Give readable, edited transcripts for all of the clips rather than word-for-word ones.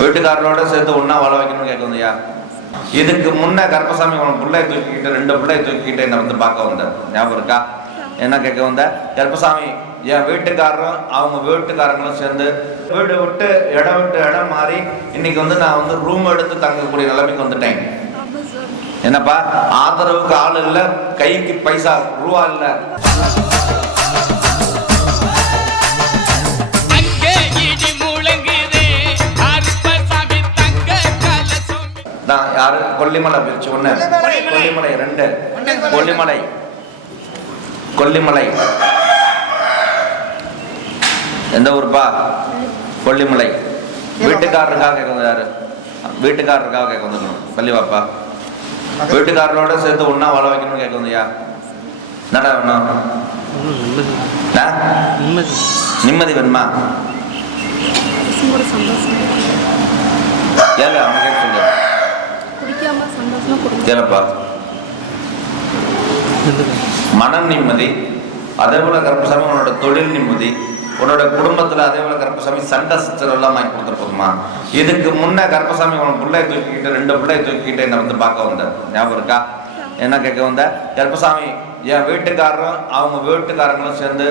வீட்டுக்காரரோட சேர்த்து ஒன்றா வாழ வைக்கணும்னு கேட்குங்கய்யா. இதுக்கு முன்னே கருப்பசாமி உன் பிள்ளையை தூக்கிக்கிட்டு 2 பிள்ளையை தூக்கிக்கிட்டு என்னை வந்து பார்க்க வந்தேன். ஞாபகம் இருக்கா? என்ன கேட்க வந்த? கருப்பசாமி என் வீட்டுக்காரரும் அவங்க வீட்டுக்காரங்களும் சேர்ந்து வீடு விட்டு இடம் மாறி இன்னைக்கு வந்து நான் வந்து ரூம் எடுத்து தங்கக்கூடிய நிலைமைக்கு வந்துட்டேன். என்னப்பா, ஆதரவுக்கு ஆள் இல்லை, கைக்கு பைசா ரூபா இல்லை. நான் யாரு? கொல்லிமலை பிரிச்சு 1, கொல்லிமலை 2, கொல்லிமலை எந்த ஊருப்பா? கொல்லிமலை. வீட்டுக்காரருக்காக கேட்க யாரு? வீட்டுக்காரருக்காக கேட்க வந்துக்கணும். பள்ளிவாப்பா வீட்டுக்காரரோட சேர்த்து ஒன்னா வாழ வைக்கணும்னு கேட்க வந்தியா? என்னடா வேணும்? நிம்மதி வேணுமா? ஏங்க அவனை கேட்க சொல்லுங்க. கேளப்பா. மன நிம்மதி, அதே போல கருப்பசாமி உன்னோட தொழில் நிம்மதி, உன்னோட குடும்பத்துல அதே போல கருப்பசாமி சண்டை சச்சரவு எல்லாம் வாங்கி கொடுத்துட்டு போதுமா? இதுக்கு முன்னே கருப்பசாமி உன் பிள்ளையை தூக்கிக்கிட்டு 2 பிள்ளையை தூக்கிக்கிட்டு என்னை வந்து பார்க்க வந்தேன். ஞாபகம் இருக்கா? என்ன கேட்க வந்த? கருப்பசாமி என் வீட்டுக்காரரும் அவங்க வீட்டுக்காரங்களும் சேர்ந்து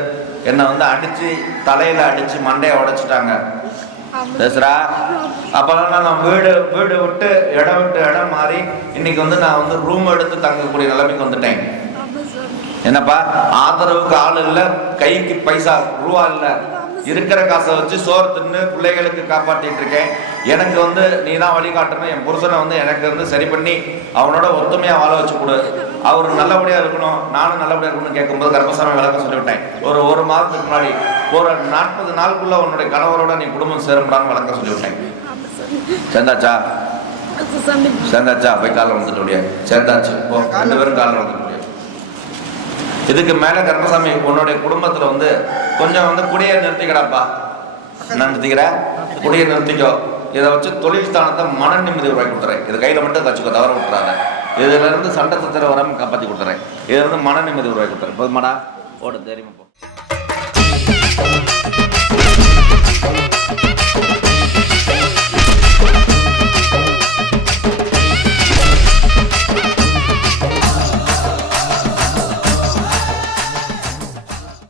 என்னை வந்து அடிச்சு தலையில அடிச்சு மண்டையை உடைச்சிட்டாங்க. பேசுறா? அப்பெல்லாம் நான் வீடு விட்டு இடம் மாறி இன்னைக்கு வந்து நான் வந்து ரூம் எடுத்து தங்கக்கூடிய நிலைமைக்கு வந்துட்டேன். என்னப்பா, ஆதரவுக்கு ஆள் இல்லை, கைக்கு பைசா ரூபா இல்லை, இருக்கிற காசை வச்சு சோறு தின்னு பிள்ளைகளுக்கு காப்பாற்றிட்டு இருக்கேன். எனக்கு வந்து நீ தான் வழிகாட்டணும். என் புருஷனை வந்து எனக்கு வந்து சரி பண்ணி அவனோட ஒத்துமையா வாழ வச்சு கொடு. அவரு நல்லபடியா இருக்கணும், நானும் நல்லபடியா இருக்கணும்னு கேட்கும்போது கருப்பசாமி விளக்கம் சொல்லிவிட்டேன். ஒரு மாதத்துக்கு முன்னாடி ஒரு 40 நாளுக்குள்ள உன்னுடைய கணவரோட நீ குடும்பம் சேரும்டான்னு விளக்கம் சொல்லிவிட்டேன். சேர்ந்தாச்சா? போய் காலில் வந்துட்டு முடியாது. சேர்ந்தாச்சு. 2 பேரும் காலில் வந்துட்டு முடியாது. இதுக்கு மேல கருப்பசாமி உன்னுடைய குடும்பத்துல வந்து கொஞ்சம் வந்து குடியை நிறுத்திக்கடாப்பா. என்ன நிறுத்திக்கிற? குடியை நிறுத்திக்கோ. இதை வச்சு தொழில் ஸ்தானத்தை மன நிம்மதி உருவாக்கி கொடுத்துறேன். இது கையில மட்டும் வச்சுக்கோ, தவற விட்டுறாங்க. இதுல இருந்து சண்டை சத்திர வராம காப்பாற்றி கொடுத்துறேன். இதுல இருந்து மன நிம்மதி உருவாக்கி கொடுத்துறேன். போதுமாடா? ஓட தெரியுமா? போ.